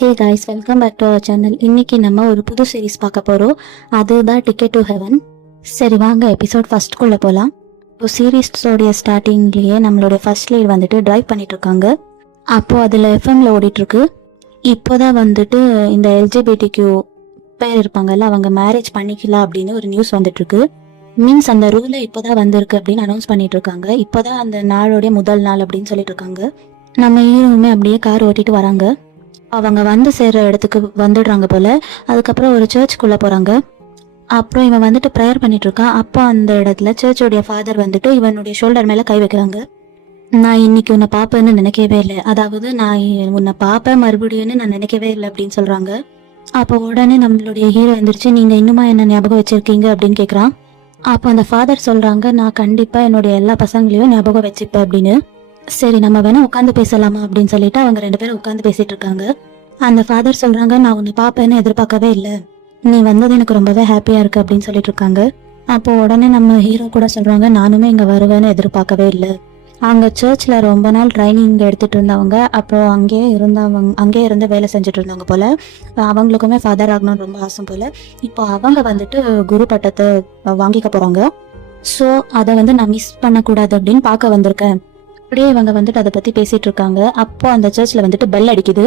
Hey guys, welcome back to our channel. இன்னைக்கு நம்ம ஒரு புது சீரிஸ் பார்க்க போகிறோம். அதுதான் டிக்கெட் டு ஹெவன். சரி வாங்க எபிசோட் ஃபர்ஸ்ட்குள்ளே போகலாம். இப்போ சீரீஸோடைய ஸ்டார்டிங்லேயே நம்மளுடைய ஃபர்ஸ்ட் லீட் வந்துட்டு ட்ரைவ் பண்ணிட்டு இருக்காங்க. அப்போது அதில் எஃப்எம்ல ஓடிட்டுருக்கு. இப்போதான் வந்துட்டு இந்த எல்ஜிபிடிக்யூ பேர் இருப்பாங்கல்ல, அவங்க மேரேஜ் பண்ணிக்கலாம் அப்படின்னு ஒரு நியூஸ் வந்துட்டுருக்கு. மீன்ஸ் அந்த ரூலில் இப்போதான் வந்திருக்கு அப்படின்னு அனௌன்ஸ் பண்ணிட்டு இருக்காங்க. இப்போதான் அந்த நாளுடைய முதல் நாள் அப்படின்னு சொல்லிட்டு இருக்காங்க. நம்ம ஹீரோவுமே அப்படியே கார் ஓட்டிட்டு வராங்க. அவங்க வந்து சேர்ற இடத்துக்கு வந்துடுறாங்க போல. அதுக்கப்புறம் ஒரு சர்ச்சுக்குள்ள போறாங்க. அப்புறம் இவன் வந்துட்டு ப்ரேயர் பண்ணிட்டு இருக்கான். அப்போ அந்த இடத்துல சர்ச்சோடைய ஃபாதர் வந்துட்டு இவனுடைய ஷோல்டர் மேல கை வைக்கிறாங்க. நான் இன்னைக்கு உன்னை பாப்பேன்னு நினைக்கவே இல்லை, அதாவது நான் உன்னை பாப்பேன் மறுபடியும்னு நான் நினைக்கவே இல்லை அப்படின்னு சொல்றாங்க. அப்போ உடனே நம்மளுடைய ஹீரோ எந்திரிச்சு, நீங்க இன்னுமா என்ன ஞாபகம் வச்சிருக்கீங்க அப்படின்னு கேட்குறான். அப்போ அந்த ஃபாதர் சொல்றாங்க, நான் கண்டிப்பா என்னுடைய எல்லா பசங்களையும் ஞாபகம் வச்சுப்பேன் அப்படின்னு. சரி நம்ம வேணா உட்காந்து பேசலாமா அப்படின்னு சொல்லிட்டு அவங்க ரெண்டு பேரும் உட்காந்து பேசிட்டு இருக்காங்க. அந்த ஃபாதர் சொல்றாங்க, நான் உன்னை பாப்பேன்னு எதிர்பார்க்கவே இல்லை, நீ வந்தது எனக்கு ரொம்பவே ஹாப்பியா இருக்கு அப்படின்னு சொல்லிட்டு இருக்காங்க. அப்போ உடனே நம்ம ஹீரோ கூட சொல்றாங்க, நானுமே இங்க வருவேன்னு எதிர்பார்க்கவே இல்லை. அவங்க சர்ச்ல ரொம்ப நாள் ட்ரைனிங் எடுத்துட்டு இருந்தவங்க, அப்புறம் அங்கேயே இருந்து வேலை செஞ்சுட்டு இருந்தவங்க போல. அவங்களுக்குமே ஃபாதர் ஆகணும்னு ரொம்ப ஆசை போல. இப்போ அவங்க வந்துட்டு குரு பட்டத்தை வாங்கிக்க போறாங்க. ஸோ அதை வந்து நான் மிஸ் பண்ணக்கூடாது அப்படின்னு பார்க்க வந்திருக்கேன். அப்படியே இவங்க வந்துட்டு அதை பத்தி பேசிட்டு இருக்காங்க. அப்போ அந்த சர்ச்ல வந்துட்டு பெல் அடிக்குது.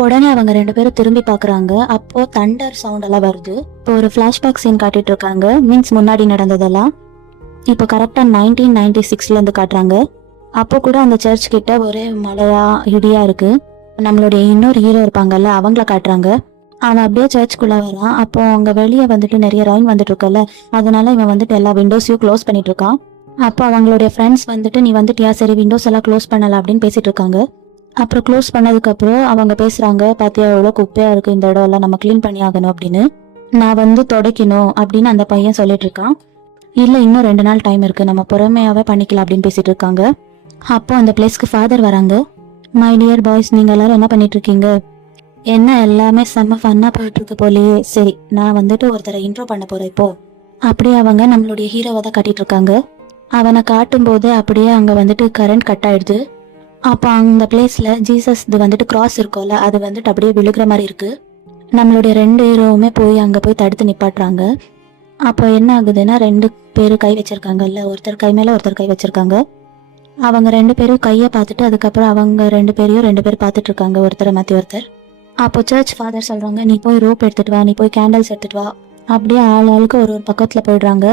உடனே அவங்க ரெண்டு பேரும் திரும்பி பாக்குறாங்க. அப்போ தண்டர் சவுண்ட் எல்லாம் வருது. இப்போ ஒரு பிளாஷ்பேக் சீன் காட்டிட்டு இருக்காங்க. மீன்ஸ் முன்னாடி நடந்ததெல்லாம் இப்போ கரெக்டா 1996ல இருந்து காட்டுறாங்க. அப்போ கூட அந்த சர்ச் கிட்ட ஒரே மழையா இடியா இருக்கு. நம்மளுடைய இன்னொரு ஹீரோ இருப்பாங்கல்ல, அவங்கள காட்டுறாங்க. அவன் அப்படியே சர்ச்சுக்குள்ள வரான். அப்போ அங்க வெளியே வந்துட்டு நிறைய ரெயின் வந்துட்டு இருக்கல, அதனால இவன் வந்துட்டு எல்லா விண்டோஸையும் க்ளோஸ் பண்ணிட்டு இருக்கான். அப்போ அவங்களுடைய ஃப்ரெண்ட்ஸ் வந்துட்டு, நீ வந்துட்டியா, சரி விண்டோஸ் எல்லாம் க்ளோஸ் பண்ணலாம் அப்படின்னு பேசிட்டு இருக்காங்க. அப்புறம் க்ளோஸ் பண்ணதுக்கு அப்புறம் அவங்க பேசுறாங்க, பாத்தியா எவ்வளோ குப்பையா இருக்கு இந்த இடம் எல்லாம், நம்ம கிளீன் பண்ணி ஆகணும் அப்படின்னு. நான் வந்து துடைக்கணும் அப்படின்னு அந்த பையன் சொல்லிட்டு இருக்கான். இல்ல இன்னும் 2 நாள் டைம் இருக்கு, நம்ம பொறுமையாவே பண்ணிக்கலாம் அப்படின்னு பேசிட்டு இருக்காங்க. அப்போ அந்த பிளேஸ்க்கு ஃபாதர் வராங்க. மை டியர் பாய்ஸ், நீங்க எல்லாரும் என்ன பண்ணிட்டு இருக்கீங்க? என்ன எல்லாமே செம்ம ஃபன்னா போயிட்டு இருக்கு போலயே. சரி நான் வந்துட்டு ஒருத்தரை இன்ட்ரோ பண்ண போறேன் இப்போ. அப்படியே அவங்க நம்மளுடைய ஹீரோவை தான் கட்டிட்டு இருக்காங்க. அவனை காட்டும் போது அப்படியே அங்க வந்துட்டு கரண்ட் கட் ஆயிடுது. அப்போ அந்த பிளேஸ்ல ஜீசஸ் இது வந்துட்டு கிராஸ் இருக்கும்ல, அது வந்துட்டு அப்படியே விழுகிற மாதிரி இருக்கு. நம்மளுடைய 2 ஹீரோவுமே போய் அங்க போய் தடுத்து நிப்பாட்டுறாங்க. அப்போ என்ன ஆகுதுன்னா, 2 பேரும் கை வச்சிருக்காங்கல்ல, ஒருத்தர் கை மேல ஒருத்தர் கை வச்சிருக்காங்க. அவங்க 2 பேரும் கையை பார்த்துட்டு அதுக்கப்புறம் அவங்க 2 பேரையும் 2 பேர் பார்த்துட்டு இருக்காங்க, ஒருத்தரை மாத்தி ஒருத்தர். அப்போ சர்ச் ஃபாதர் சொல்றாங்க, நீ போய் ரோப் எடுத்துட்டு வா, நீ போய் கேண்டல்ஸ் எடுத்துட்டு வா. அப்படியே ஆளுக்கு ஒரு பக்கத்துல போயிடுறாங்க.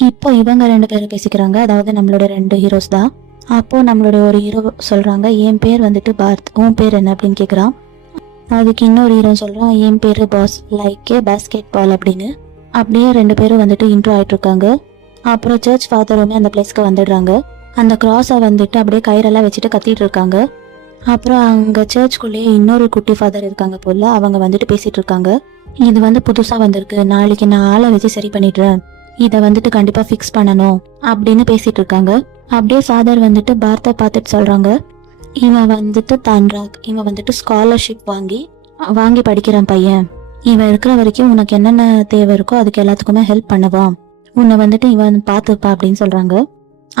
இப்போ இவங்க 2 பேரும் பேசிக்கிறாங்க, அதாவது நம்மளுடைய 2 ஹீரோஸ் தான். அப்போ நம்மளுடைய ஒரு ஹீரோ சொல்றாங்க, என் பேர் வந்துட்டு பார்த், உன் பேர் என்ன அப்படின்னு கேக்குறான். அதுக்கு இன்னொரு ஹீரோ சொல்றான், என் பேரு பாஸ் லைக் ஏ பாஸ்கெட் பால் அப்படின்னு. அப்படியே 2 பேரும் வந்துட்டு இன்ட்ரோ ஆயிட்டு இருக்காங்க. அப்புறம் சர்ச் ஃபாதருமே அந்த பிளேஸ்க்கு வந்துடுறாங்க. அந்த கிராஸை வந்துட்டு அப்படியே கயிறெல்லாம் வச்சுட்டு கத்திட்டு இருக்காங்க. அப்புறம் அங்க சர்ச்சுக்குள்ளேயே இன்னொரு குட்டி ஃபாதர் இருக்காங்க போல, அவங்க வந்துட்டு பேசிட்டு இருக்காங்க. இது வந்து புதுசா வந்திருக்கு, நாளைக்கு நான் ஆளை வச்சு சரி பண்ணிடுறேன், இதை வந்துட்டு கண்டிப்பா ஃபிக்ஸ் பண்ணணும் அப்படின்னு பேசிட்டு இருக்காங்க. அப்படியே ஃபாதர் வந்துட்டு பார்த்தை பார்த்துட்டு சொல்றாங்க, இவன் வந்துட்டு தன்ராக், இவன் வந்துட்டு ஸ்காலர்ஷிப் வாங்கி படிக்கிறான் பையன், இவன் இருக்கிற வரைக்கும் உனக்கு என்னென்ன தேவை இருக்கோ அதுக்கு எல்லாத்துக்குமே ஹெல்ப் பண்ணுவான், உன்னை வந்துட்டு இவன் பார்த்துப்பா அப்படின்னு சொல்றாங்க.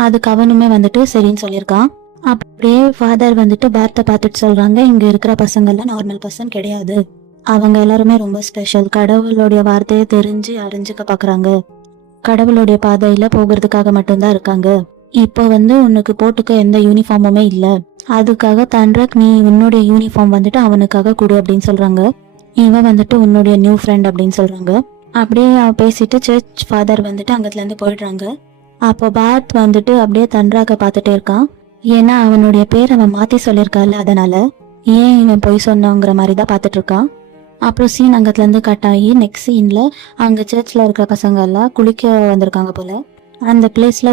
அதுக்கு அவனுமே வந்துட்டு சரின்னு சொல்லியிருக்கான். அப்படியே ஃபாதர் வந்துட்டு பார்த்தை பார்த்துட்டு சொல்றாங்க, இங்க இருக்கிற பசங்கள்லாம் நார்மல் பர்சன் கிடையாது, அவங்க எல்லாருமே ரொம்ப ஸ்பெஷல், கடவுளுடைய வார்த்தையை தெரிஞ்சு அறிஞ்சுக்க பாக்குறாங்க, கடவுளுடைய பாதையில போகிறதுக்காக மட்டும்தான் இருக்காங்க. இப்போ வந்து உனக்கு போட்டுக்க எந்த யூனிஃபார்முமே இல்ல, அதுக்காக தன்ராக் நீ உன்னுடைய யூனிஃபார்ம் வந்துட்டு அவனுக்காக கொடு அப்படின்னு சொல்றாங்க. இவன் வந்துட்டு உன்னுடைய நியூ ஃப்ரெண்ட் அப்படின்னு சொல்றாங்க. அப்படியே பேசிட்டு சர்ச் ஃபாதர் வந்துட்டு அங்கத்துல இருந்து போயிடுறாங்க. அப்போ பார்த் வந்துட்டு அப்படியே தன்ராக்க பார்த்துட்டே இருக்கான். ஏன்னா அவனுடைய பேர் அவன் மாத்தி சொல்லியிருக்கால, அதனால ஏன் இவன் போய் சொன்னோங்கிற மாதிரி தான் பார்த்துட்டு இருக்கான். அப்புறம் சீன் அங்கத்துல இருந்து கட் ஆகி நெக்ஸ்ட் சீன்ல அங்க சர்ச்ல இருக்கிற பசங்க எல்லாம் குளிக்க வந்திருக்காங்க போல. அந்த பிளேஸ்ல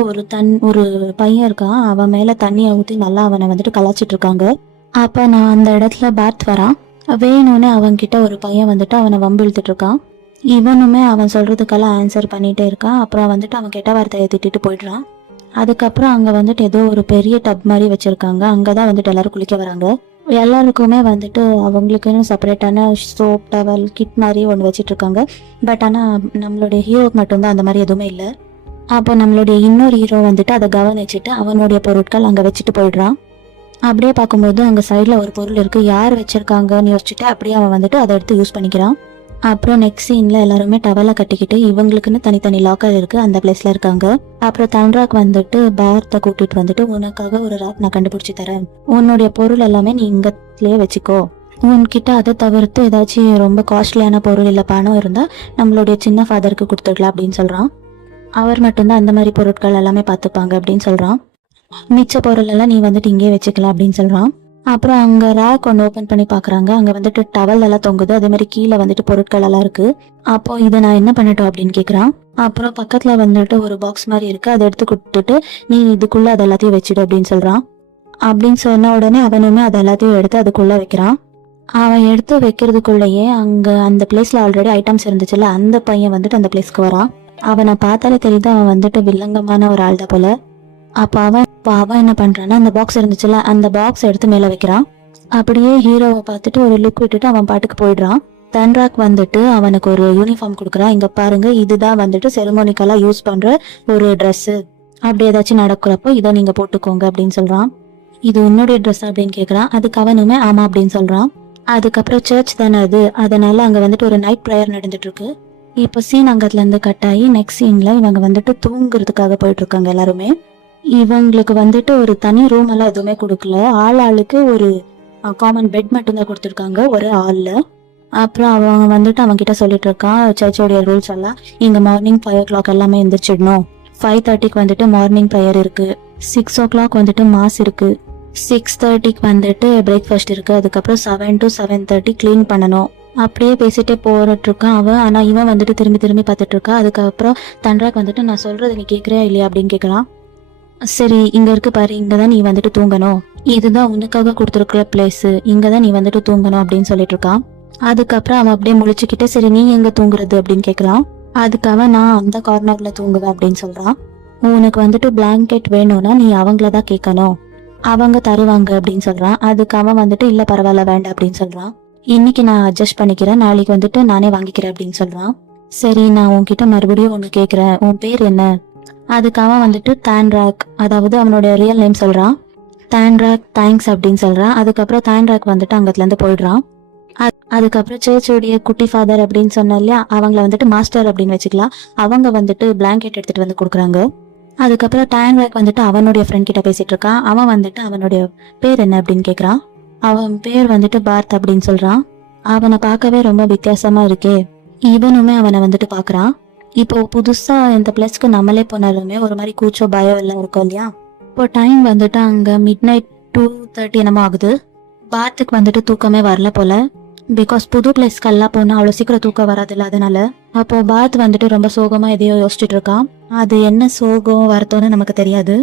ஒரு பையன் இருக்கான், அவன் மேல தண்ணியை ஊற்றி நல்லா அவனை வந்துட்டு கலாச்சிட்டு இருக்காங்க. அப்ப நான் அந்த இடத்துல பார்த் வரான். வேணும்னே அவன்கிட்ட ஒரு பையன் வந்துட்டு அவனை வம்பு இழுத்துட்டு இருக்கான். இவனுமே அவன் சொல்றதுக்கெல்லாம் ஆன்சர் பண்ணிட்டே இருக்கான். அப்புறம் வந்துட்டு அவன் கெட்ட வார்த்தையை திட்டிட்டு போயிடுறான். அதுக்கப்புறம் அங்க வந்துட்டு ஏதோ ஒரு பெரிய டப் மாதிரி வச்சிருக்காங்க, அங்கதான் வந்துட்டு எல்லாரும் குளிக்க வராங்க. எல்லாருக்குமே வந்துட்டு அவங்களுக்குன்னு செப்பரேட்டான சோப் டவல் கிட் மாதிரி ஒன்று வச்சிட்டு இருக்காங்க. பட் ஆனா நம்மளுடைய ஹீரோக்கு மட்டும்தான் அந்த மாதிரி எதுவுமே இல்லை. அப்போ நம்மளுடைய இன்னொரு ஹீரோ வந்துட்டு அதை கவனிச்சுட்டு அவனுடைய பொருட்கள் அங்க வச்சுட்டு போயிடுறான். அப்படியே பார்க்கும்போது அங்க சைட்ல ஒரு பொருள் இருக்கு, யார் வச்சிருக்காங்கன்னு யோசிச்சுட்டு அப்படியே அவன் வந்துட்டு அதை எடுத்து யூஸ் பண்ணிக்கிறான். அப்புறம் நெக்ஸ்ட் சீன்ல எல்லாருமே டவலை கட்டிக்கிட்டு இவங்களுக்குன்னு தனித்தனி லாக்கர் இருக்கு அந்த பிளேஸ்ல இருக்காங்க. அப்புறம் தன்ராக் வந்துட்டு பார்த்த கூட்டிட்டு வந்துட்டு உனக்காக ஒரு ராக் நான் கண்டுபிடிச்சு தரேன், உன்னுடைய பொருள் எல்லாமே நீ இங்கத்திலேயே வச்சுக்கோ, உன்கிட்ட அதை தவிர்த்து ஏதாச்சும் ரொம்ப காஸ்ட்லியான பொருள் இல்லை பணம் இருந்தா நம்மளுடைய சின்ன ஃபாதருக்கு கொடுத்துடலாம் அப்படின்னு சொல்றான். அவர் மட்டும்தான் அந்த மாதிரி பொருட்கள் எல்லாமே பார்த்துப்பாங்க அப்படின்னு சொல்றான். மிச்ச பொருள் எல்லாம் நீ வந்துட்டு இங்கே வச்சுக்கலாம் அப்படின்னு சொல்றான். அப்புறம் அங்க ரேக் ஒன்று ஓபன் பண்ணி பாக்குறாங்க, அங்க வந்துட்டு டவல் எல்லாம் தொங்குது, அதே மாதிரி கீழே வந்துட்டு பொருட்கள் எல்லாம் இருக்கு. அப்போ இதை நான் என்ன பண்ணட்டும் அப்படின்னு கேக்குறான். அப்புறம் பக்கத்துல வந்துட்டு ஒரு பாக்ஸ் மாதிரி இருக்கு, அதை எடுத்து கொடுத்துட்டு நீ இதுக்குள்ள அது எல்லாத்தையும் வச்சிடு அப்படின்னு சொல்றான். அப்படின்னு சொன்ன உடனே அவனுமே அது எல்லாத்தையும் எடுத்து அதுக்குள்ள வைக்கிறான். அவன் எடுத்து வைக்கிறதுக்குள்ளேயே அங்க அந்த பிளேஸ்ல ஆல்ரெடி ஐட்டம்ஸ் இருந்துச்சுல்ல, அந்த பையன் வந்துட்டு அந்த பிளேஸ்க்கு வரான். அவனை பார்த்தாலே தெரியுது அவன் வந்துட்டு வில்லங்கமான ஒரு ஆள் தான் போல. அப்ப அவன் என்ன பண்றான்னா அந்த பாக்ஸ் இருந்துச்சுல அந்த பாக்ஸ் எடுத்து மேல வைக்கிறான். அப்படியே ஹீரோவை பார்த்துட்டு ஒரு லுக் விட்டுட்டு அவன் பாட்டுக்கு போயிடுறான். தன்ராக் வந்துட்டு அவனுக்கு ஒரு யூனிஃபார்ம் கொடுக்குறான். இங்க பாருங்க, இதுதான் வந்துட்டு செரமோனிக்கலா யூஸ் பண்ற ஒரு ட்ரெஸ், அப்படி ஏதாச்சும் நடக்கிறப்போ இதை நீங்க போட்டுக்கோங்க அப்படின்னு சொல்றான். இது உன்னுடைய ட்ரெஸ் அப்படின்னு கேக்குறான். அதுக்கு அவனுமே ஆமா அப்படின்னு சொல்றான். அதுக்கப்புறம் சர்ச் தானே அது, அதனால அங்க வந்துட்டு ஒரு நைட் ப்ரேயர் நடந்துட்டு இருக்கு. இப்போ சீன் அங்கத்துல இருந்து கட் ஆகி நெக்ஸ்ட் சீன்ல இவங்க வந்துட்டு தூங்குறதுக்காக போயிட்டு இருக்காங்க எல்லாருமே. இவங்களுக்கு வந்துட்டு ஒரு தனி ரூம் எல்லாம் எதுவுமே கொடுக்கல, ஆளுக்கு ஒரு காமன் பெட் மட்டும்தான் கொடுத்துருக்காங்க ஒரு ஹால்ல. அப்புறம் அவங்க வந்துட்டு அவங்க கிட்ட சொல்லிட்டு இருக்கான் சர்ச்சோடைய ரூல்ஸ் எல்லாம். இங்க மார்னிங் 5 o'clock எல்லாமே எந்திரிச்சிடணும், 5:30 வந்துட்டு மார்னிங் ப்ரேயர் இருக்கு, 6 o'clock வந்துட்டு மாஸ் இருக்கு, 6:30 வந்துட்டு பிரேக்ஃபாஸ்ட் இருக்கு, அதுக்கப்புறம் 7 to 7:30 கிளீன் பண்ணணும். அப்படியே பேசிட்டே போறட்டு இருக்கான் அவன். ஆனா இவன் வந்துட்டு திரும்பி திரும்பி பார்த்துட்டு இருக்கா. அதுக்கப்புறம் தன்ராக் வந்துட்டு நான் சொல்றது நீ கேட்கறியா இல்லையா அப்படின்னு கேட்கலாம். சரி இங்க இருக்கு பாரு, இங்கதான் நீ வந்துட்டு தூங்கணும், இதுதான் உனக்காக கொடுத்துருக்குற பிளேஸ், இங்கதான் நீ வந்துட்டு தூங்கணும் அப்படின்னு சொல்லிட்டு இருக்கான். அதுக்கப்புறம் அவன் அப்படியே முழிச்சுக்கிட்டு சரி நீ எங்க தூங்குறது அப்படின்னு கேட்கறான். அதுக்காக நான் அந்த கார்னர்ல தூங்குவேன் அப்படின்னு சொல்றான். உனக்கு வந்துட்டு பிளாங்கெட் வேணும்னா நீ அவங்களதான் கேட்கணும், அவங்க தருவாங்க அப்படின்னு சொல்றான். அதுக்கு அவன் வந்துட்டு இல்ல பரவாயில்ல வேண்டாம் அப்படின்னு சொல்றான். இன்னைக்கு நான் அட்ஜஸ்ட் பண்ணிக்கிறேன், நாளைக்கு வந்துட்டு நானே வாங்கிக்கிறேன் அப்படின்னு சொல்றான். சரி நான் உன்கிட்ட மறுபடியும் ஒண்ணு கேக்குறேன், உன் பேர் என்ன? அதுக்கு அவன் வந்துட்டு தான்ராக், அதாவது அவனுடைய ரியல் நேம் சொல்றான். தான்ராக் தேங்க்ஸ் அப்படின்னு சொல்றான். அதுக்கப்புறம் தான்ராக் வந்துட்டு அங்கத்துல இருந்து போயிடுறான். அதுக்கப்புறம் சர்ச்சோடைய குட்டி ஃபாதர் அப்படின்னு சொன்ன இல்லையா, அவங்கள வந்துட்டு மாஸ்டர் அப்படின்னு வச்சுக்கலாம். அவங்க வந்துட்டு பிளாங்கெட் எடுத்துட்டு வந்து கொடுக்குறாங்க. அதுக்கப்புறம் தான்ராக் வந்துட்டு அவனுடைய ஃப்ரெண்ட் கிட்ட பேசிட்டு இருக்கான். அவன் வந்துட்டு அவனுடைய பேர் என்ன அப்படின்னு கேக்குறான். அவன் பேர் வந்துட்டு பார்த் அப்படின்னு சொல்றான். அவனை பார்க்கவே ரொம்ப வித்தியாசமா இருக்கே. இவனுமே அவனை வந்துட்டு பாக்குறான். இப்போ புதுசா இந்த பிளேஸ்க்கு நம்மளே போனாலுமே ஒரு மாதிரி கூச்சோ பயம் எல்லாம் இருக்கும் இல்லையா. இப்போ டைம் வந்துட்டு அங்க midnight 2:30 என்னமோ ஆகுது. பார்த்துக்கு வந்துட்டு தூக்கமே வரல போல, பிகாஸ் புது பிளேஸ்க்கெல்லாம் போனா அவ்வளவு சீக்கிரம் தூக்கம் வராதுல்ல, அதனால. அப்போ பார்த் வந்துட்டு ரொம்ப சோகமா எதையோ யோசிச்சுட்டு இருக்கான். அது என்ன சோகம் வருத்தம்னு நமக்கு தெரியாது.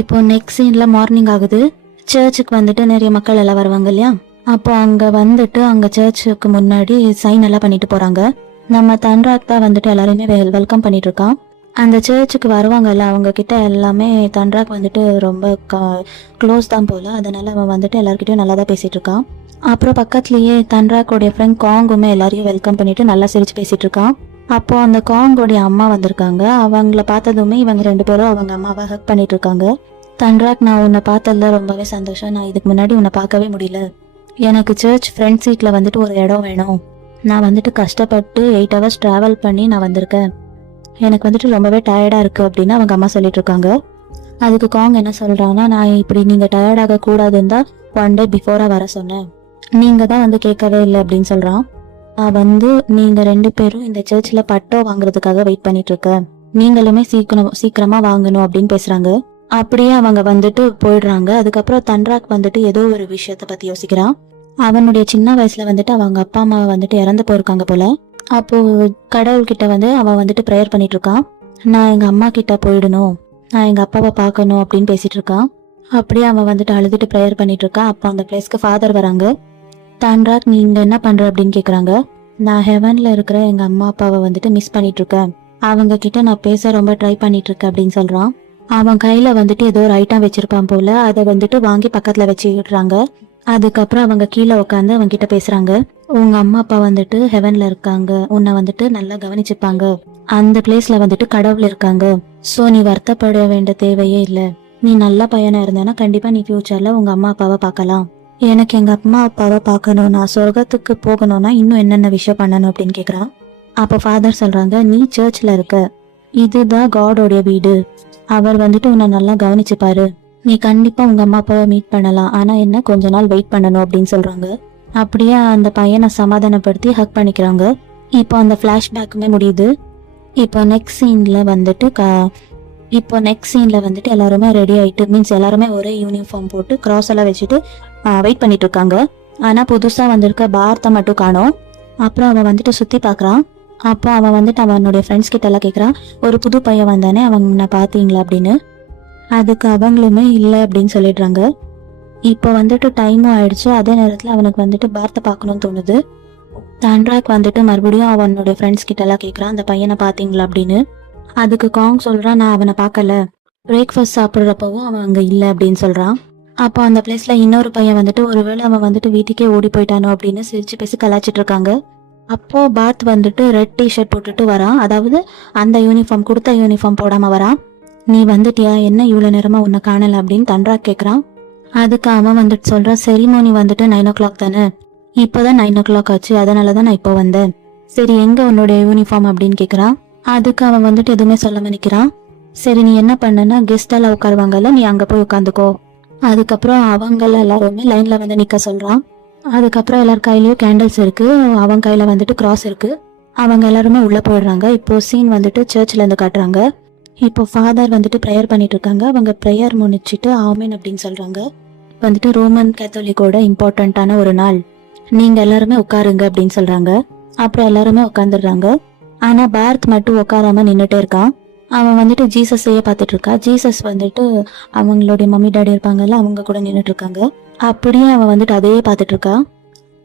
இப்போ நெக்ஸ்ட் சீன்ல மார்னிங் ஆகுது. சர்ச்சுக்கு வந்துட்டு நிறைய மக்கள் எல்லாம் வருவாங்க இல்லையா. அப்போ அங்க வந்துட்டு அங்க சர்ச்சுக்கு முன்னாடி சைன் எல்லாம் பண்ணிட்டு போறாங்க. நம்ம தன்ராக் தான் வந்துட்டு எல்லாருமே வெல்கம் பண்ணிட்டு இருக்கான். அந்த சர்ச்சுக்கு வருவாங்கல்ல அவங்க கிட்ட எல்லாமே தன்ராக் வந்துட்டு ரொம்ப க்ளோஸ் தான் போல, அதனால அவன் வந்துட்டு எல்லார்கிட்டயும் நல்லா தான் பேசிட்டு இருக்கான். அப்புறம் பக்கத்துலயே தன்ராக்கோடைய ஃப்ரெண்ட் காங்குமே எல்லாரையும் வெல்கம் பண்ணிட்டு நல்லா சிரிச்சு பேசிட்டு இருக்கான். அப்போ அந்த காங்கோடைய அம்மா வந்திருக்காங்க. அவங்கள பார்த்ததுமே இவங்க 2 பேரும் அவங்க அம்மாவை ஹக் பண்ணிட்டு இருக்காங்க. தன்ராக் நான் உன்னை பார்த்ததுல ரொம்பவே சந்தோஷம், நான் இதுக்கு முன்னாடி உன்னை பார்க்கவே முடியல, எனக்கு சர்ச் ஃப்ரண்ட் சீட்ல வந்துட்டு ஒரு இடம் வேணும், நான் வந்துட்டு கஷ்டப்பட்டு 8 hours டிராவல் பண்ணி நான் வந்திருக்கேன், எனக்கு வந்துட்டு ரொம்பவே டயர்டா இருக்கு அப்படின்னு அவங்க அம்மா சொல்லிட்டு இருக்காங்க. அதுக்கு காங் என்ன சொல்றாங்கன்னா நான் இப்படி நீங்க டயர்டாக கூடாதுன்னு தான் 1 day பிஃபோரா வர சொன்னேன், நீங்க தான் வந்து கேட்கவே இல்லை அப்படின்னு சொல்றான். நான் வந்து நீங்க 2 பேரும் இந்த சர்ச்ல பட்டோ வாங்குறதுக்காக வெயிட் பண்ணிட்டு இருக்கேன், நீங்களுமே சீக்கிரமா வாங்கணும் அப்படின்னு பேசுறாங்க. அப்படியே அவங்க வந்துட்டு போயிடுறாங்க. அதுக்கப்புறம் தன்ராக் வந்துட்டு ஏதோ ஒரு விஷயத்த பத்தி யோசிக்கிறான். அவனுடைய சின்ன வயசுல வந்துட்டு அவங்க அப்பா அம்மா வந்துட்டு இறந்து போயிருக்காங்க போல. அப்போ கடவுள்கிட்ட வந்து அவன் வந்துட்டு ப்ரேயர் பண்ணிட்டு இருக்கான். நான் எங்க அம்மா கிட்ட போயிடணும், நான் எங்க அப்பாவை பார்க்கணும் அப்படின்னு பேசிட்டு இருக்கான். அப்படியே அவன் வந்துட்டு அழுதுட்டு ப்ரேயர் பண்ணிட்டு இருக்கான். அப்போ அந்த பிளேஸ்க்கு ஃபாதர் வராங்க. தன்ராக் நீங்க என்ன பண்ற அப்படின்னு கேக்குறாங்க. நான் ஹெவன்ல இருக்கிற எங்க அம்மா அப்பாவை வந்துட்டு மிஸ் பண்ணிட்டு இருக்கேன், அவங்க கிட்ட நான் பேச ரொம்ப ட்ரை பண்ணிட்டு இருக்கேன் அப்படின்னு சொல்றான். அவன் கையில வந்துட்டு ஏதோ ஒரு ஐட்டம் வச்சிருப்பான் போல, அதை வந்துட்டு வாங்கி பக்கத்துல வச்சுக்கிடுறாங்க. அதுக்கப்புறம் அவங்க கீழே உட்காந்து அவங்க கிட்ட பேசுறாங்க. உங்க அம்மா அப்பா வந்துட்டு ஹெவன்ல இருக்காங்க, உன்னை வந்துட்டு நல்லா கவனிச்சுப்பாங்க, அந்த பிளேஸ்ல வந்துட்டு கடவுள் இருக்காங்க, சோ நீ வருத்தப்பட வேண்டிய தேவையே இல்ல, நீ நல்ல பையனா இருந்தேன்னா கண்டிப்பா நீ ஃபியூச்சர்ல உங்க அம்மா அப்பாவை பார்க்கலாம். எனக்கு எங்க அம்மா அப்பாவை பார்க்கணும்னா, சொர்க்கத்துக்கு போகணும்னா இன்னும் என்னென்ன விஷயம் பண்ணணும் அப்படின்னு கேக்குறான். அப்போ ஃபாதர் சொல்றாங்க, நீ சர்ச்ல இருக்க, இதுதான் காடோடைய வீடு, அவர் வந்துட்டு உன்னை நல்லா கவனிச்சுப்பாரு, நீ கண்டிப்பா உங்க அம்மா அப்பாவை மீட் பண்ணலாம், ஆனா என்ன கொஞ்ச நாள் வெயிட் பண்ணணும் அப்படின்னு சொல்றாங்க. அப்படியே அந்த பையனை சமாதானப்படுத்தி ஹக் பண்ணிக்கிறாங்க. இப்போ அந்த ஃபிளாஷ்பேக்குமே முடியுது. இப்போ நெக்ஸ்ட் சீன்ல வந்துட்டு எல்லாருமே ரெடி ஆயிட்டு, மீன்ஸ் எல்லாருமே ஒரே யூனிஃபார்ம் போட்டு கிராஸ் எல்லாம் வச்சுட்டு வெயிட் பண்ணிட்டு இருக்காங்க. ஆனா புதுசா வந்திருக்க பார்த்த மட்டும் காணோம். அப்புறம் அவன் வந்துட்டு சுத்தி பாக்குறான். அப்போ அவன் வந்துட்டு அவனுடைய ஃப்ரெண்ட்ஸ் கிட்ட எல்லாம் கேக்குறான், ஒரு புது பையன் வந்தானே, அவங்க பாத்தீங்களா அப்படின்னு. அதுக்கு அவங்களுமே இல்லை அப்படின்னு சொல்லிடுறாங்க. இப்போ வந்துட்டு டைமும் ஆயிடுச்சு. அதே நேரத்துல அவனுக்கு வந்துட்டு பார்த்த பார்க்கணும்னு தோணுது. தாண்ட்ராக் வந்துட்டு மறுபடியும் அவனுடைய ஃப்ரெண்ட்ஸ் கிட்ட எல்லாம் கேட்குறான், அந்த பையனை பார்த்தீங்களா அப்படின்னு. அதுக்கு காங் சொல்றான், நான் அவனை பார்க்கல, பிரேக்ஃபாஸ்ட் சாப்பிட்றப்பவும் அவன் அங்கே இல்லை அப்படின்னு சொல்றான். அப்போ அந்த பிளேஸ்ல இன்னொரு பையன் வந்துட்டு ஒருவேளை அவன் வந்துட்டு வீட்டுக்கே ஓடி போயிட்டானோ அப்படின்னு சிரிச்சு பேசி கலாச்சிட்டு இருக்காங்க. அப்போ பார்த் வந்துட்டு ரெட் டிஷர்ட் போட்டுட்டு வரான், அதாவது அந்த யூனிஃபார்ம், கொடுத்த யூனிஃபார்ம் போடாம வரான். நீ வந்துட்டியா, என்ன இவ்வளவு நேரமா உன்னை காணல அப்படின்னு தாண்ட்ராக் கேட்குறான். அதுக்கு அவன் வந்துட்டு சொல்றான், செரிமோனி வந்துட்டு 9 o'clock தானே, இப்போதான் 9 o'clock ஆச்சு, அதனாலதான் நான் இப்போ வந்தேன். சரி எங்க உன்னுடைய யூனிஃபார்ம் அப்படின்னு கேக்குறான். அதுக்கு அவன் வந்துட்டு எதுவுமே சொல்லாம நிக்கிறான். சரி நீ என்ன பண்ணனா, கெஸ்ட் எல்லாம் உட்காருவாங்கல்ல, நீ அங்க போய் உட்காந்துக்கோ. அதுக்கப்புறம் அவங்கள எல்லாருமே லைன்ல வந்து நிக்க சொல்றான். அதுக்கப்புறம் எல்லார் கையிலயும் கேண்டில்ஸ் இருக்கு, அவன் கையில வந்துட்டு கிராஸ் இருக்கு. அவங்க எல்லாருமே உள்ள போயிடுறாங்க. இப்போ சீன் வந்துட்டு சர்ச்ல இருந்து காட்டுறாங்க. இப்போ ஃபாதர் வந்துட்டு ப்ரேயர் பண்ணிட்டு இருக்காங்க. அவங்க ப்ரேயர் முடிச்சிட்டு ஆமீன் அப்படின்னு சொல்றாங்க. வந்துட்டு ரோமன் கேத்தோலிக்கோட இம்பார்ட்டன்டான ஒரு நாள், நீங்க எல்லாருமே உட்காருங்க அப்படின்னு சொல்றாங்க. அப்புறம் எல்லாருமே உட்காந்துடுறாங்க. ஆனா பார்த் மட்டும் உட்காராம நின்னுட்டே இருக்கான். அவன் வந்துட்டு ஜீசஸையே பார்த்துட்டு இருக்கா. ஜீசஸ் வந்துட்டு அவங்களுடைய மம்மி டாடி இருப்பாங்கல்ல, அவங்க கூட நின்றுட்டு இருக்காங்க. அப்படியே அவன் வந்துட்டு அதையே பார்த்துட்டு இருக்கான்.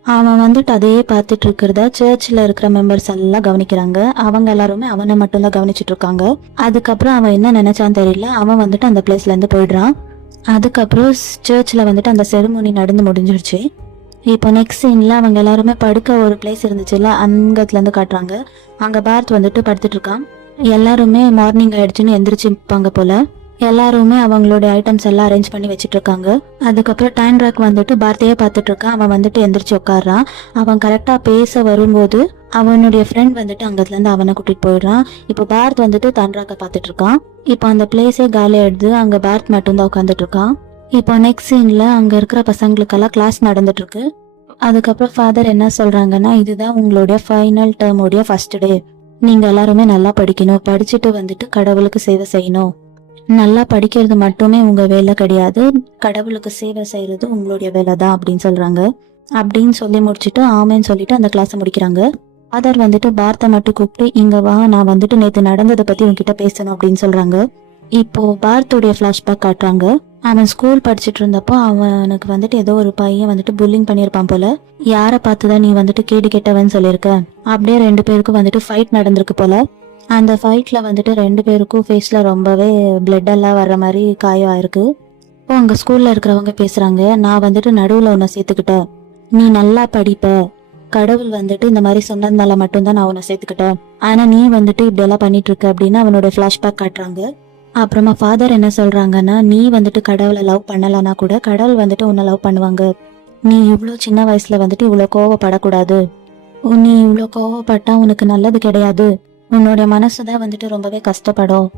அவன் வந்துட்டு அதையே பார்த்துட்டு இருக்கிறத சர்ச்சில் இருக்கிற மெம்பர்ஸ் எல்லாம் கவனிக்கிறாங்க. அவங்க எல்லாருமே அவனை மட்டும்தான் கவனிச்சுட்டு இருக்காங்க. அதுக்கப்புறம் அவன் என்ன நினைச்சான்னு தெரியல, அவன் வந்துட்டு அந்த பிளேஸ்ல இருந்து போயிடுறான். அதுக்கப்புறம் சர்ச்சில் வந்துட்டு அந்த செரிமோனி நடந்து முடிஞ்சிருச்சு. இப்போ நெக்ஸ்ட் சீன்ல அவங்க எல்லாருமே படுக்க ஒரு பிளேஸ் இருந்துச்சுல்ல, அங்கத்துல இருந்து காட்டுறாங்க. அங்க பார்த் வந்துட்டு படுத்துட்டு இருக்கான். எல்லாருமே மார்னிங் ஆயிடுச்சுன்னு எந்திரிச்சுப்பாங்க போல. எல்லாருமே அவங்களோட ஐட்டம்ஸ் எல்லாம் அரேஞ்ச் பண்ணி வச்சுட்டு இருக்காங்க. அதுக்கப்புறம் தாண்ட்ராக் வந்துட்டு பார்த்தையே பார்த்துட்டு இருக்கான். அவன் வந்துட்டு எந்திரிச்சு உட்காடுறான். அவன் கரெக்டா பேச வரும்போது அவனுடைய ஃப்ரெண்ட் வந்துட்டு அங்கத்துல இருந்து அவனை கூட்டிட்டு போயிடுறான். இப்போ பார்த் வந்துட்டு தாண்ட்ராக்க பார்த்துட்டு இருக்கான். இப்போ அந்த பிளேஸே காலி ஆயிடுது. அங்க பார்த் மட்டும்தான் உட்காந்துட்டு இருக்கான். இப்போ நெக்ஸ்ட் சீன்ல அங்க இருக்கிற பசங்களுக்கெல்லாம் கிளாஸ் நடந்துட்டு இருக்கு. அதுக்கப்புறம் ஃபாதர் என்ன சொல்றாங்கன்னா, இதுதான் உங்களுடைய ஃபைனல் டேர்மோடைய ஃபர்ஸ்ட் டே, நீங்க எல்லாருமே நல்லா படிக்கணும், படிச்சுட்டு வந்துட்டு கடவுளுக்கு சேவை செய்யணும். நல்லா படிக்கிறது மட்டுமே உங்க வேலை கிடையாது, கடவுளுக்கு சேவை செய்யறது உங்களுடைய வேலை தான் அப்படின்னு சொல்றாங்க. அப்படின்னு சொல்லி முடிச்சுட்டு ஆமேன்னு சொல்லிட்டு அந்த கிளாஸை முடிக்கிறாங்க. ஃபாதர் வந்துட்டு பார்த்தை மட்டும் கூப்பிட்டு, இங்க வா, நான் வந்துட்டு நேற்று நடந்ததை பத்தி உங்ககிட்ட பேசணும் அப்படின்னு சொல்றாங்க. இப்போ பார்த்துடைய ஃபிளாஷ்பேக் காட்டுறாங்க. அவன் ஸ்கூல் படிச்சுட்டு இருந்தப்போ அவனுக்கு வந்துட்டு ஏதோ ஒரு பையன் வந்துட்டு புல்லிங் பண்ணியிருப்பான் போல. யாரை பார்த்துதான் நீ வந்துட்டு கேடு கெட்டவன் சொல்லியிருக்க. அப்படியே 2 பேருக்கும் வந்துட்டு ஃபைட் நடந்திருக்கு போல. அந்த ஃபைட்ல வந்துட்டு 2 பேருக்கும் ஃபேஸ்ல ரொம்பவே பிளட் எல்லாம் வர்ற மாதிரி காயம் ஆயிருக்கு. இப்போ அங்க ஸ்கூல்ல இருக்கிறவங்க பேசுறாங்க, நான் வந்துட்டு நடுவுல உன்னை சேர்த்துக்கிட்டேன், நீ நல்லா படிப்ப, கடவுள் வந்துட்டு இந்த மாதிரி சொன்னதுனால மட்டும்தான் நான் உன்னை சேர்த்துக்கிட்டேன், ஆனா நீ வந்துட்டு இப்படி எல்லாம் பண்ணிட்டு இருக்க அப்படின்னு அவனோட ஃபிளாஷ்பேக் காட்டுறாங்க. அப்புறமா ஃபாதர் என்ன சொல்றாங்கன்னா, நீ வந்துட்டு கடவுளை லவ் பண்ணலன்னா கூட கடவுள் வந்துட்டு உன்னை லவ் பண்ணுவாங்க. நீ இவ்வளோ சின்ன வயசுல வந்துட்டு இவ்வளோ கோவப்படக்கூடாது. நீ இவ்வளோ கோவப்பட்டா உனக்கு நல்லது கிடையாது. உன்னோட மனசுதான் வந்துட்டு ரொம்பவே கஷ்டப்படும்.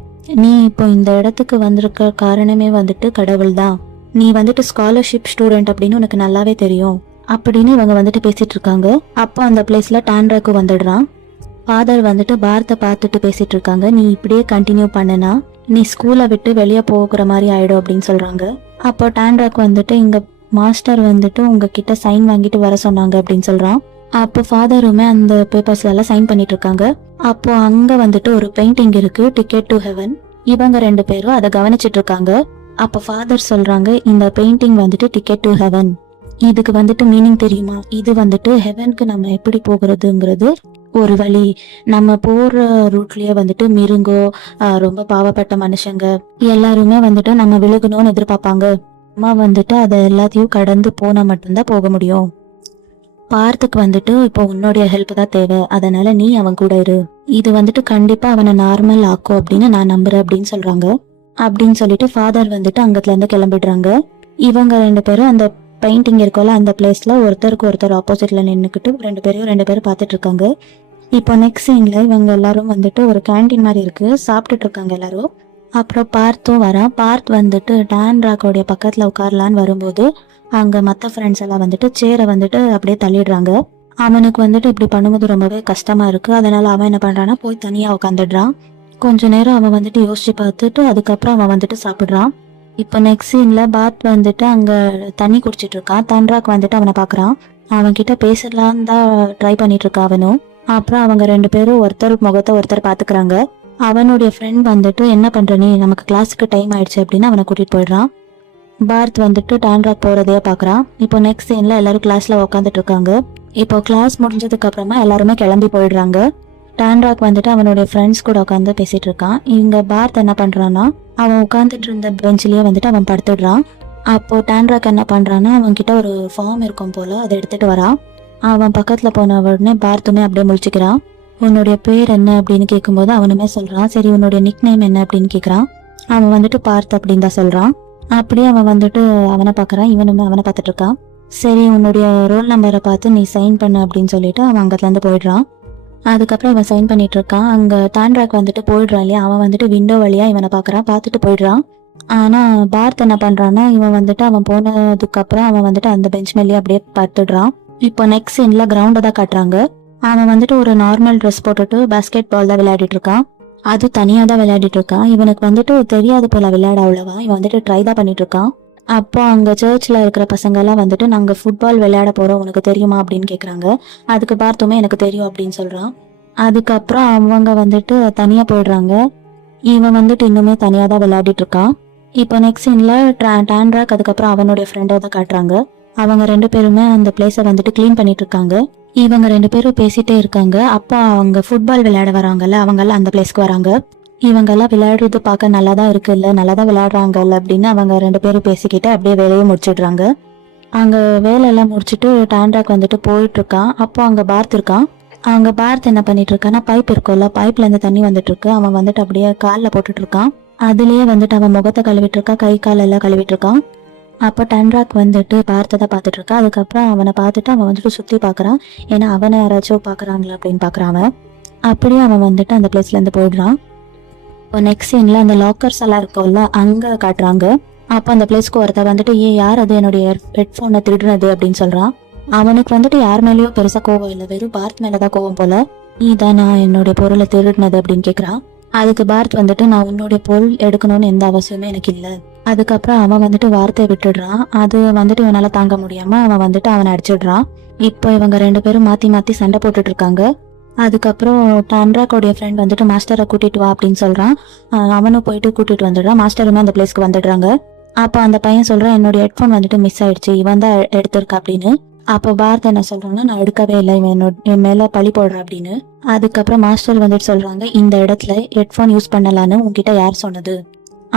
நீ இப்போ இந்த இடத்துக்கு வந்திருக்க காரணமே வந்துட்டு கடவுள் தான். நீ வந்துட்டு ஸ்காலர்ஷிப் ஸ்டூடெண்ட் அப்படின்னு உனக்கு நல்லாவே தெரியும் அப்படின்னு இவங்க வந்துட்டு பேசிட்டு இருக்காங்க. அப்போ அந்த பிளேஸ்ல டாண்ட்ராக்கு வந்துடுறான். ஃபாதர் வந்துட்டு பார்த்தை பார்த்துட்டு பேசிட்டு இருக்காங்க. நீ இப்படியே கண்டினியூ பண்ணனா நீ ஸ்கூலை விட்டு வெளியே போகிற மாதிரி ஆயிடும் அப்படின்னு சொல்றாங்க. அப்போ டாண்ட்ராக் வந்துட்டு இங்க மாஸ்டர் வந்துட்டு உங்ககிட்ட சைன் வாங்கிட்டு வர சொன்னாங்க அப்படின்னு சொல்றான். அப்போ ஃபாதருமே அந்த பேப்பர்ஸ்ல எல்லாம் சைன் பண்ணிட்டு இருக்காங்க. அப்போ அங்க வந்துட்டு ஒரு பெயிண்டிங் இருக்கு, டிக்கெட் டு ஹெவன். இவங்க 2 பேரும் அதை கவனிச்சிட்டு இருக்காங்க. அப்போ ஃபாதர் சொல்றாங்க, இந்த பெயிண்டிங் வந்துட்டு டிக்கெட் டு ஹெவன், இதுக்கு வந்துட்டு மீனிங் தெரியுமா, இது வந்துட்டு ஹெவனுக்கு நம்ம எப்படி போகிறதுங்கிறது ஒரு வழி. நம்ம போற ரூட்லயே வந்துட்டு மிருங்கோ, ரொம்ப பாவப்பட்ட மனுஷங்க எல்லாருமே வந்துட்டு நம்ம விழுகணும்னு எதிர்பார்ப்பாங்க. நம்ம வந்துட்டு அதை எல்லாத்தையும் கடந்து போனா மட்டும்தான் போக முடியும். பார்த்துக்கு வந்துட்டு இப்போ உன்னுடைய ஹெல்ப் தான் தேவை, அதனால நீ அவன் கூட இரு, இது வந்துட்டு கண்டிப்பா அவனை நார்மல் ஆக்கும் அப்படின்னு நான் நம்புறேன் அப்படின்னு சொல்றாங்க. அப்படின்னு சொல்லிட்டு ஃபாதர் வந்துட்டு அங்கத்துலேருந்து கிளம்பிடுறாங்க. இவங்க 2 பேரும் அந்த பெயிண்டிங் இருக்கும்ல அந்த பிளேஸில் ஒருத்தருக்கு ஒருத்தர் ஆப்போசிட்டில் நின்றுக்கிட்டு 2 பேரும் பார்த்துட்டு இருக்காங்க. இப்போ நெக்ஸ்ட் சீனில் இவங்க எல்லாரும் வந்துட்டு ஒரு கேண்டீன் மாதிரி இருக்குது, சாப்பிட்டுட்டு இருக்காங்க எல்லாரும். அப்புறம் பார்த்தும் வரான். பார்த் வந்துட்டு டான் ராக்கோடைய பக்கத்தில் உட்காரலான்னு வரும்போது அங்கே மற்ற ஃப்ரெண்ட்ஸ் எல்லாம் வந்துட்டு சேரை வந்துட்டு அப்படியே தள்ளிடுறாங்க. அவனுக்கு வந்துட்டு இப்படி பண்ணும்போது ரொம்பவே கஷ்டமாக இருக்குது. அதனால் அவன் என்ன பண்ணுறான்னா போய் தனியாக உட்காந்துடுறான். கொஞ்ச நேரம் அவன் வந்துட்டு யோசிச்சு பார்த்துட்டு அதுக்கப்புறம் அவன் வந்துட்டு சாப்பிட்றான். இப்போ நெக்ஸ்ட் சீனில் பார்த் வந்துட்டு அங்கே தண்ணி குடிச்சிட்டு இருக்கான். தன்ராக் வந்துட்டு அவனை பார்க்குறான். அவன்கிட்ட பேசலான்னு தான் ட்ரை பண்ணிட்டு இருக்கா அவனும். அப்புறம் அவங்க 2 பேரும் ஒருத்தர் முகத்தை ஒருத்தர் பார்த்துக்கிறாங்க. அவனுடைய ஃப்ரெண்ட் வந்துட்டு என்ன பண்ணுற நீ, நமக்கு கிளாஸுக்கு டைம் ஆயிடுச்சு அப்படின்னு அவனை கூட்டிகிட்டு போயிடுறான். பார்த் வந்துட்டு டான்ராக் போகிறதையே பார்க்குறான். இப்போ நெக்ஸ்ட் சீனில் எல்லாரும் கிளாஸில் உட்காந்துட்டு இருக்காங்க. இப்போ கிளாஸ் முடிஞ்சதுக்கு அப்புறமா எல்லாருமே கிளம்பி போயிடுறாங்க. டான்ராக் வந்துட்டு அவனுடைய ஃப்ரெண்ட்ஸ் கூட உட்காந்து பேசிட்டு இருக்கான். இங்க பார்த் என்ன பண்றான்னா அவன் உட்காந்துட்டு இருந்த பெஞ்சிலேயே வந்துட்டு அவன் படுத்துடுறான். அப்போ டான்ராக் என்ன பண்றான்னா அவன் கிட்ட ஒரு ஃபார்ம் இருக்கும் போல அதை எடுத்துட்டு வரான். அவன் பக்கத்துல போன உடனே பார்த்துமே அப்படியே முழிச்சுக்கிறான். உன்னுடைய பேர் என்ன அப்படின்னு கேட்கும்போது அவனுமே சொல்றான். சரி உன்னுடைய நிக் நேம் என்ன அப்படின்னு கேட்குறான். அவன் வந்துட்டு பார்த் அப்படின்னு தான் சொல்றான். அப்படியே அவன் வந்துட்டு அவனை பார்க்குறான். இவனுமே அவனை பார்த்துட்டு இருக்கான். சரி உன்னுடைய ரோல் நம்பரை பார்த்து நீ சைன் பண்ணு அப்படின்னு சொல்லிட்டு அவன் அங்கத்துலேருந்து போயிடுறான். அதுக்கப்புறம் இவன் சைன் பண்ணிட்டு இருக்கான். அங்கே டான்ராக் வந்துட்டு போயிடுறான் இல்லையா, அவன் வந்துட்டு விண்டோ வழியா இவனை பார்க்குறான், பார்த்துட்டு போயிடுறான். ஆனால் பார்த் என்ன பண்ணுறான்னா இவன் வந்துட்டு அவன் போனதுக்கப்புறம் அவன் வந்துட்டு அந்த பெஞ்ச் மேலேயே அப்படியே பார்த்துடுறான். இப்போ நெக்ஸ்ட் சீனில் கிரவுண்டை தான் காட்டுறாங்க. அவன் வந்துட்டு ஒரு நார்மல் ட்ரெஸ் போட்டுட்டு பாஸ்கெட் பால் தான் விளையாடிட்டு இருக்கான். அது தனியாக தான் விளையாடிட்டு இருக்கான். இவனுக்கு வந்துட்டு தெரியாது போல விளையாட அவ்வளவா. இவன் வந்துட்டு ட்ரை தான் பண்ணிட்டு இருக்கான். அப்போ அங்கே சர்ச்சில் இருக்கிற பசங்கெல்லாம் வந்துட்டு நாங்கள் ஃபுட்பால் விளையாட போகிறோம் உனக்கு தெரியுமா அப்படின்னு கேட்குறாங்க. அதுக்கு பார்த்துமே எனக்கு தெரியும் அப்படின்னு சொல்கிறான். அதுக்கப்புறம் அவங்க வந்துட்டு தனியாக போயிடுறாங்க. இவன் வந்துட்டு இன்னுமே தனியாக தான் விளையாடிட்டு இருக்கான். இப்போ நெக்ஸ்ட் சீனில் டான்ராக் அதுக்கப்புறம் அவனுடைய ஃப்ரெண்டை தான் காட்டுறாங்க. அவங்க 2 பேருமே அந்த பிளேஸை வந்துட்டு க்ளீன் பண்ணிட்டு இருக்காங்க. இவங்க 2 பேரும் பேசிட்டே இருக்காங்க. அப்போ அவங்க ஃபுட்பால் விளையாட வராங்கல்ல அவங்கெல்லாம் அந்த பிளேஸ்க்கு வராங்க. இவங்கெல்லாம் விளையாடுறது பார்க்க நல்லா தான் இருக்குல்ல, நல்லா தான் விளையாடுறாங்கல்ல அப்படின்னு அவங்க 2 பேரும் பேசிக்கிட்டு அப்படியே வேலையை முடிச்சிடுறாங்க. அங்கே வேலையெல்லாம் முடிச்சுட்டு டான்ராக் வந்துட்டு போயிட்டு இருக்கான். அப்போ அங்கே பார்த் இருக்கான். அங்கே பார்த் என்ன பண்ணிட்டு இருக்கான்னா பைப் இருக்கும்ல, பைப்ல இருந்து தண்ணி வந்துட்டு இருக்கு. அவன் வந்துட்டு அப்படியே காலில் போட்டுட்டு இருக்கான். அதுலயே வந்துட்டு அவன் முகத்தை கழுவிட்டு இருக்கா, கை கால் எல்லாம் கழுவிட்டு இருக்கான். அப்போ டான்ராக் வந்துட்டு பார்த்து தான் பார்த்துட்டு இருக்கா. அதுக்கப்புறம் அவனை பார்த்துட்டு அவன் வந்துட்டு சுற்றி பார்க்குறான். ஏன்னா அவனை யாராச்சும் பார்க்குறாங்களா அப்படின்னு பார்க்குறான் அவன். அப்படியே அவன் வந்துட்டு அந்த பிளேஸ்லேருந்து போயிடுறான். இப்போ நெக்ஸ்ட் சீனில் அந்த லாக்கர்ஸ் எல்லாம் இருக்கும்ல அங்கே காட்டுறாங்க. அப்போ அந்த பிளேஸ்க்கு ஒருத்தர் வந்துட்டு யார் அது என்னுடைய ஹெட்ஃபோனை திருடுனது அப்படின்னு சொல்கிறான். அவனுக்கு வந்துட்டு யார் மேலேயும் பெருசாக கோவம் இல்லை, வெறும் பார்த் மேலே தான் கோவம் போல. நீ தான் நான் என்னுடைய பொருளை திருடுனது அப்படின்னு கேட்குறான். அதுக்கு பார்த் வந்துட்டு நான் உன்னுடைய பொருள் எடுக்கணும்னு எந்த அவசியமே எனக்கு இல்லை. அதுக்கப்புறம் அவன் வந்துட்டு வார்த்தையை விட்டுடுறான். அது வந்துட்டு இவனால தாங்க முடியாம அவன் வந்துட்டு அவனை அடிச்சிடுறான். இப்போ இவங்க 2 பேரும் மாத்தி மாத்தி சண்டை போட்டுட்டு இருக்காங்க. அதுக்கப்புறம் டான்ராக்கோடைய ஃப்ரெண்ட் வந்துட்டு மாஸ்டரை கூட்டிட்டு வா அப்படின்னு சொல்றான். அவனும் போயிட்டு கூட்டிட்டு வந்துடுறான். மாஸ்டருமே அந்த பிளேஸ்க்கு வந்துடுறாங்க. அப்போ அந்த பையன் சொல்றான் என்னோட ஹெட்ஃபோன் வந்துட்டு மிஸ் ஆயிடுச்சு, இவன் தான் எடுத்திருக்கா அப்படின்னு. அப்போ பார்த் என்ன சொல்றான்னா நான் எடுக்கவே இல்லை, இவன் என் மேல பழி போடுறான் அப்படின்னு. அதுக்கப்புறம் மாஸ்டர் வந்துட்டு சொல்றாங்க இந்த இடத்துல ஹெட்ஃபோன் யூஸ் பண்ணலான்னு உன்கிட்ட யார் சொன்னது.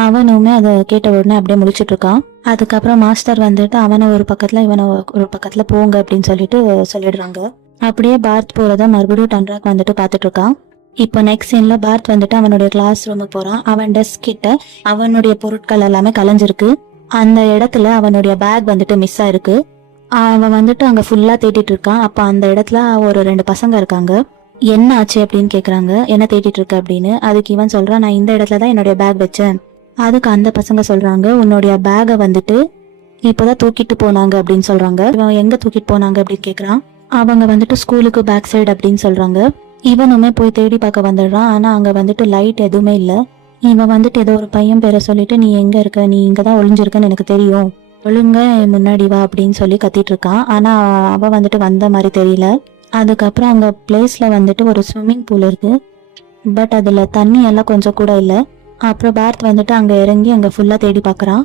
அவனுமே அதை கேட்ட உடனே அப்படியே முடிச்சுட்டு இருக்கான். அதுக்கப்புறம் மாஸ்டர் வந்துட்டு அவனை ஒரு பக்கத்துல இவனை ஒரு பக்கத்துல போங்க அப்படின்னு சொல்லிட்டு சொல்லிடுறாங்க. அப்படியே பார்த் போறத மறுபடியும் டான்ராக் வந்துட்டு பார்த்துட்டு இருக்கான். இப்போ நெக்ஸ்ட் சீன்ல பார்த் வந்துட்டு அவனுடைய கிளாஸ் ரூமுக்கு போறான். அவன் டெஸ்க் கிட்ட அவனுடைய பொருட்கள் எல்லாமே கலைஞ்சிருக்கு. அந்த இடத்துல அவனுடைய பேக் வந்துட்டு மிஸ் ஆயிருக்கு. அவன் வந்துட்டு அங்க ஃபுல்லா தேடிட்டு இருக்கான். அப்ப அந்த இடத்துல ஒரு 2 பசங்க இருக்காங்க. என்ன ஆச்சு அப்படின்னு கேக்குறாங்க, என்ன தேடிட்டு இருக்க அப்படின்னு. அதுக்கு இவன் சொல்றான் நான் இந்த இடத்துல தான் என்னுடைய பேக் வச்சேன். அதுக்கு அந்த பசங்க சொல்றாங்க உன்னுடைய பேகை வந்துட்டு இப்போதான் தூக்கிட்டு போனாங்க அப்படின்னு சொல்றாங்க. இவன் எங்க தூக்கிட்டு போனாங்க அப்படின்னு கேக்குறான். அவங்க வந்துட்டு ஸ்கூலுக்கு பேக் சைடு அப்படின்னு சொல்றாங்க. இவனுமே போய் தேடி பார்க்க வந்துடுறான். ஆனா அங்க வந்துட்டு லைட் எதுவுமே இல்லை. இவன் வந்துட்டு ஏதோ ஒரு பையன் பேரை சொல்லிட்டு நீ எங்க இருக்க, நீ இங்கதான் ஒளிஞ்சிருக்கன்னு எனக்கு தெரியும், ஒழுங்க முன்னாடி வா அப்படின்னு சொல்லி கத்திட்டு இருக்கான். ஆனா அவ வந்துட்டு வந்த மாதிரி தெரியல. அதுக்கப்புறம் அங்க பிளேஸ்ல வந்துட்டு ஒரு ஸ்விம்மிங் பூல் இருக்கு. பட் அதுல தண்ணி எல்லாம் கொஞ்சம் கூட இல்லை. அப்புறம் பார்த் வந்துட்டு அங்க இறங்கி அங்க ஃபுல்லா தேடி பார்க்கறான்.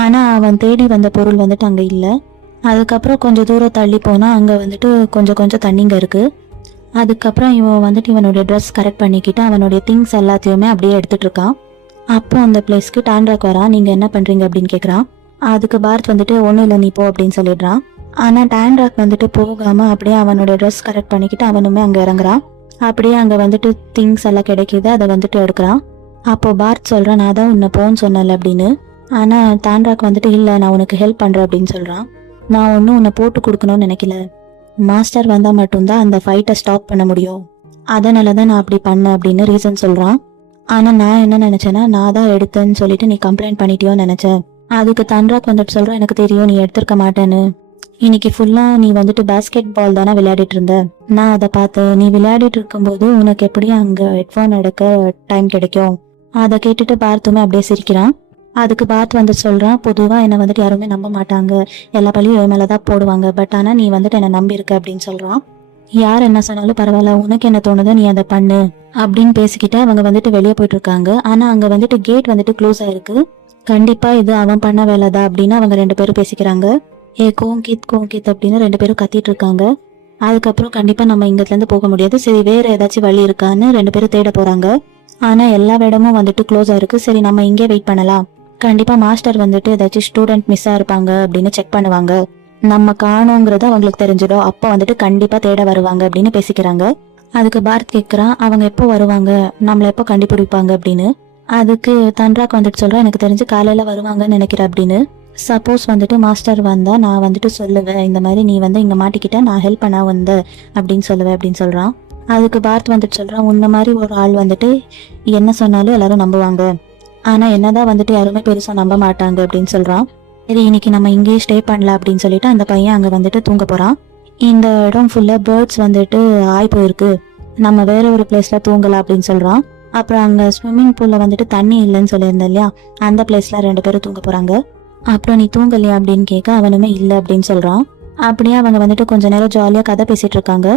ஆனா அவன் தேடி வந்த பொருள் வந்துட்டு அங்க இல்லை. அதுக்கப்புறம் கொஞ்சம் தூரம் தள்ளி போனா அங்க வந்துட்டு கொஞ்சம் தண்ணிங்க இருக்கு. அதுக்கப்புறம் இவன் வந்துட்டு இவனுடைய ட்ரெஸ் கரெக்ட் பண்ணிக்கிட்டு அவனுடைய திங்ஸ் எல்லாத்தையுமே அப்படியே எடுத்துட்டு இருக்கான். அப்போ அந்த பிளேஸ்க்கு டான்ராக் வரான். நீங்க என்ன பண்றீங்க அப்படின்னு கேக்குறான். அதுக்கு பார்த் வந்துட்டு ஒன்றும் இல்லை நீ போ அப்படின்னு சொல்லிடுறான். ஆனா டான்ராக் வந்துட்டு போகாம அப்படியே அவனுடைய ட்ரெஸ் கரெக்ட் பண்ணிக்கிட்டு அவனுமே அங்க இறங்குறான். அப்படியே அங்க வந்துட்டு திங்ஸ் எல்லாம் கிடைக்குது, அதை வந்துட்டு எடுக்கிறான். அப்போ பார்த் சொல்கிறான், நான் தான் உன்னை போன்னு சொன்னல அப்படின்னு. ஆனால் தாண்ட்ராக் வந்துட்டு இல்லை, நான் உனக்கு ஹெல்ப் பண்ணுறேன் அப்படின்னு சொல்கிறான். நான் ஒன்றும் உன்னை போட்டு கொடுக்கணும்னு நினைக்கல, மாஸ்டர் வந்தால் மட்டும்தான் அந்த ஃபைட்டை ஸ்டாப் பண்ண முடியும், அதனால தான் நான் அப்படி பண்ணேன் அப்படின்னு ரீசன் சொல்கிறான். ஆனால் நான் என்ன நினச்சேன்னா, நான் தான் எடுத்தேன்னு சொல்லிட்டு நீ கம்ப்ளைண்ட் பண்ணிட்டியோன்னு நினச்சேன். அதுக்கு தாண்ட்ராக் வந்துட்டு சொல்கிறான், எனக்கு தெரியும் நீ எடுத்திருக்க மாட்டேன்னு. இன்னைக்கு ஃபுல்லாக நீ வந்துட்டு பேஸ்கெட் பால் தானே விளையாடிட்டு இருந்த, நான் அதை பார்த்தேன். நீ விளையாடிட்டு இருக்கும்போது உனக்கு எப்படி அங்கே ஹெட்ஃபோன் எடுக்க டைம் கிடைக்கும். அதை கேட்டுட்டு பார்த்துமே அப்படியே சிரிக்கிறான். அதுக்கு பார்த்து வந்துட்டு சொல்கிறான், பொதுவாக என்னை வந்துட்டு யாருமே நம்ப மாட்டாங்க, எல்லா பள்ளியும் என் மேலே தான் போடுவாங்க, பட் ஆனால் நீ வந்துட்டு என்னை நம்பியிருக்க அப்படின்னு சொல்கிறான். யார் என்ன சொன்னாலும் பரவாயில்ல, உனக்கு என்ன தோணுதோ நீ அதை பண்ணு அப்படின்னு பேசிக்கிட்டு அவங்க வந்துட்டு வெளியே போயிட்டு இருக்காங்க. ஆனால் அங்கே வந்துட்டு கேட் வந்துட்டு க்ளோஸ் ஆயிருக்கு. கண்டிப்பாக இது அவன் பண்ண வேலைதான் அப்படின்னு அவங்க 2 பேரும் பேசிக்கிறாங்க. கோங்கித் அப்படின்னு 2 பேரும் கத்திட்டு இருக்காங்க. அதுக்கப்புறம் கண்டிப்பா நம்ம இங்கேருந்து போக முடியாது, சரி வேற ஏதாச்சும் வழி இருக்கான்னு 2 பேரும் தேட போறாங்க. ஆனா எல்லா இடமும் வந்துட்டு க்ளோஸ் ஆயிருக்கு. சரி நம்ம இங்கே வெயிட் பண்ணலாம், கண்டிப்பா மாஸ்டர் வந்துட்டு ஏதாச்சும் ஸ்டூடெண்ட் மிஸ்ஸா இருப்பாங்க அப்படின்னு செக் பண்ணுவாங்க, நம்ம காணோங்கிறது அவங்களுக்கு தெரிஞ்சிடும், அப்போ வந்துட்டு கண்டிப்பா தேட வருவாங்க அப்படின்னு பேசிக்கிறாங்க. அதுக்கு பார்த் கேட்குறான், அவங்க எப்போ வருவாங்க, நம்மளை எப்போ கண்டுபிடிப்பாங்க அப்படின்னு. அதுக்கு தண்ட்ராக் வந்துட்டு சொல்றான், எனக்கு தெரிஞ்சு காலையில வருவாங்கன்னு நினைக்கிறேன் அப்படின்னு. சப்போஸ் வந்துட்டு மாஸ்டர் வந்தா நான் வந்துட்டு சொல்லுவேன், இந்த மாதிரி நீ வந்து இங்க மாட்டிக்கிட்ட, நான் ஹெல்ப் பண்ண வந்த அப்படின்னு சொல்லுவேன் அப்படின்னு சொல்றான். அதுக்கு பார்த் வந்துட்டு சொல்றான், உன்ன மாதிரி ஒரு ஆள் வந்துட்டு என்ன சொன்னாலும் எல்லாரும் நம்புவாங்க, ஆனா என்னதான் வந்துட்டு யாருமே பெருசா நம்ப மாட்டாங்க அப்படின்னு சொல்றான். சரி இன்னைக்கு நம்ம இங்கேயே ஸ்டே பண்ணலாம் அப்படின்னு சொல்லிட்டு அந்த பையன் அங்க வந்துட்டு தூங்க போறான். இந்த இடம் ஃபுல்லா பேர்ட்ஸ் வந்துட்டு ஆய் போயிருக்கு, நம்ம வேற ஒரு பிளேஸ்ல தூங்கலாம் அப்படின்னு சொல்றான். அப்புறம் அங்க ஸ்விம்மிங் பூல்ல வந்துட்டு தண்ணி இல்லைன்னு சொல்லியிருந்தேன் இல்லையா, அந்த பிளேஸ்ல 2 பேரும் தூங்க போறாங்க. அப்புறம் நீ தூங்கலையா அப்படின்னு கேட்க அவனுமே இல்லை அப்படின்னு சொல்றான். அப்படியே அவங்க வந்துட்டு கொஞ்ச நேரம் ஜாலியா கதை பேசிட்டு இருக்காங்க.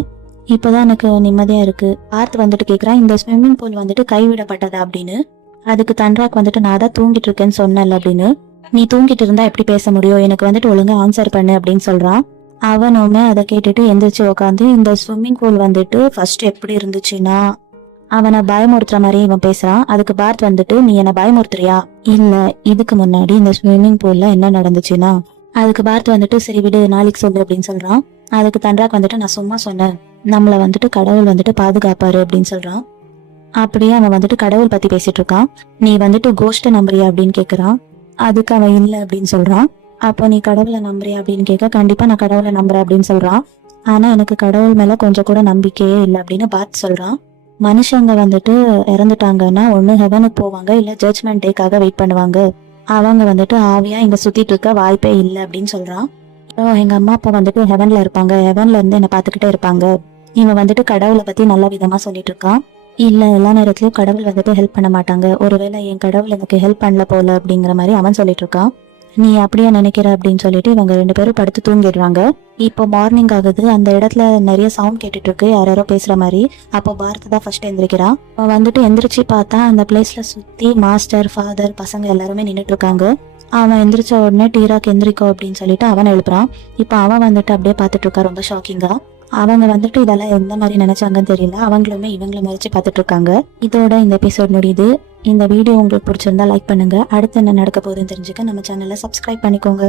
இப்பதான் எனக்கு நிம்மதியா இருக்கு. பார்த்து வந்துட்டு கேக்குறான், இந்த ஸ்விம்மிங் பூல் வந்துட்டு கைவிடப்பட்டதா அப்படின்னு. அதுக்கு தண்ட்ராக் வந்துட்டு நான் தான் தூங்கிட்டு இருக்கேன்னு சொன்னல அப்படின்னு. நீ தூங்கிட்டு இருந்தா எப்படி பேச முடியும், எனக்கு வந்துட்டு ஒழுங்கா ஆன்சர் பண்ணு அப்படின்னு சொல்றான். அவனுமே அதை கேட்டுட்டு எந்திரிச்சு உட்காந்து, இந்த ஸ்விம்மிங் பூல் வந்துட்டு ஃபர்ஸ்ட் எப்படி இருந்துச்சுன்னா, அவனை பயமுறுத்துற மாதிரி இவன் பேசுறான். அதுக்கு பார்த் வந்துட்டு, நீ என்ன பயமுறுத்துறியா, இல்ல இதுக்கு முன்னாடி இந்த ஸ்விம்மிங் பூல்ல என்ன நடந்துச்சுன்னா. அதுக்கு பார்த் வந்துட்டு சரி விடு நாளைக்கு சொல்லு அப்படின்னு சொல்றான். அதுக்கு தண்ட்ராக் வந்துட்டு, நான் சும்மா சொன்னேன், நம்மள வந்துட்டு கடவுள் வந்துட்டு பாதுகாப்பாரு அப்படின்னு சொல்றான். அப்படியே அவன் வந்துட்டு கடவுள் பத்தி பேசிட்டு இருக்கான். நீ வந்துட்டு கோஷ்ட நம்புறியா அப்படின்னு கேக்குறான். அதுக்கு அவன் இல்லை அப்படின்னு சொல்றான். அப்போ நீ கடவுளை நம்புறியா அப்படின்னு கேட்க, கண்டிப்பா நான் கடவுளை நம்புறேன் அப்படின்னு சொல்றான். ஆனா எனக்கு கடவுள் மேல கொஞ்சம் கூட நம்பிக்கையே இல்லை அப்படின்னு பார்த்து சொல்றான். மனுஷங்க வந்துட்டு இறந்துட்டாங்கன்னா ஒண்ணு ஹெவனுக்கு போவாங்க, இல்ல ஜட்ஜ்மெண்ட் டேக்காக வெயிட் பண்ணுவாங்க, அவங்க வந்துட்டு ஆவியா இங்க சுத்திட்டு இருக்க வாய்ப்பே இல்லை அப்படின்னு சொல்றான். எங்க அம்மா அப்பா வந்துட்டு ஹெவன்ல இருப்பாங்க, ஹெவன்ல இருந்து என்ன பாத்துக்கிட்டே இருப்பாங்க. இவன் வந்துட்டு கடவுளை பத்தி நல்ல விதமா சொல்லிட்டு இருக்கான். இல்ல எல்லா நேரத்திலயும் கடவுள் வந்துட்டு ஹெல்ப் பண்ண மாட்டாங்க, ஒருவேளை என் கடவுள் எனக்கு ஹெல்ப் பண்ணல போல அப்படிங்கிற மாதிரி அவன் சொல்லிட்டு இருக்கான். நீ அப்படியே நினைக்கிற அப்படின்னு சொல்லிட்டு இவங்க 2 பேரும் படுத்து தூங்கிடுறாங்க. இப்போ மார்னிங் ஆகுது. அந்த இடத்துல நிறைய சவுண்ட் கேட்டுட்டு இருக்கு, யாரோ பேசுற மாதிரி. அப்போ பாரத் தான் ஃபர்ஸ்ட் எந்திரிக்கிறான். அவன் வந்துட்டு எந்திரிச்சு பார்த்தா அந்த பிளேஸ்ல சுத்தி மாஸ்டர், ஃபாதர், பசங்க எல்லாருமே நின்றுட்டு இருக்காங்க. அவன் எந்திரிச்ச உடனே டீராக் எந்திரிக்கோ அப்படின்னு சொல்லிட்டு அவனை எழுப்புறான். இப்போ அவன் வந்துட்டு அப்படியே பார்த்துட்டு இருக்கா ரொம்ப ஷாக்கிங்கா. அவங்க வந்துட்டு இதெல்லாம் எந்த மாதிரி நினைச்சாங்கன்னு தெரியல, அவங்களுமே இவங்களை மறைச்சு பார்த்துட்டு இருக்காங்க. இதோட இந்த எபிசோட் முடியுது. இந்த வீடியோ உங்களுக்கு பிடிச்சிருந்தா லைக் பண்ணுங்க. அடுத்து என்ன நடக்க போகுதுன்னு தெரிஞ்சுக்க நம்ம சேனலை சப்ஸ்கிரைப் பண்ணிக்கோங்க.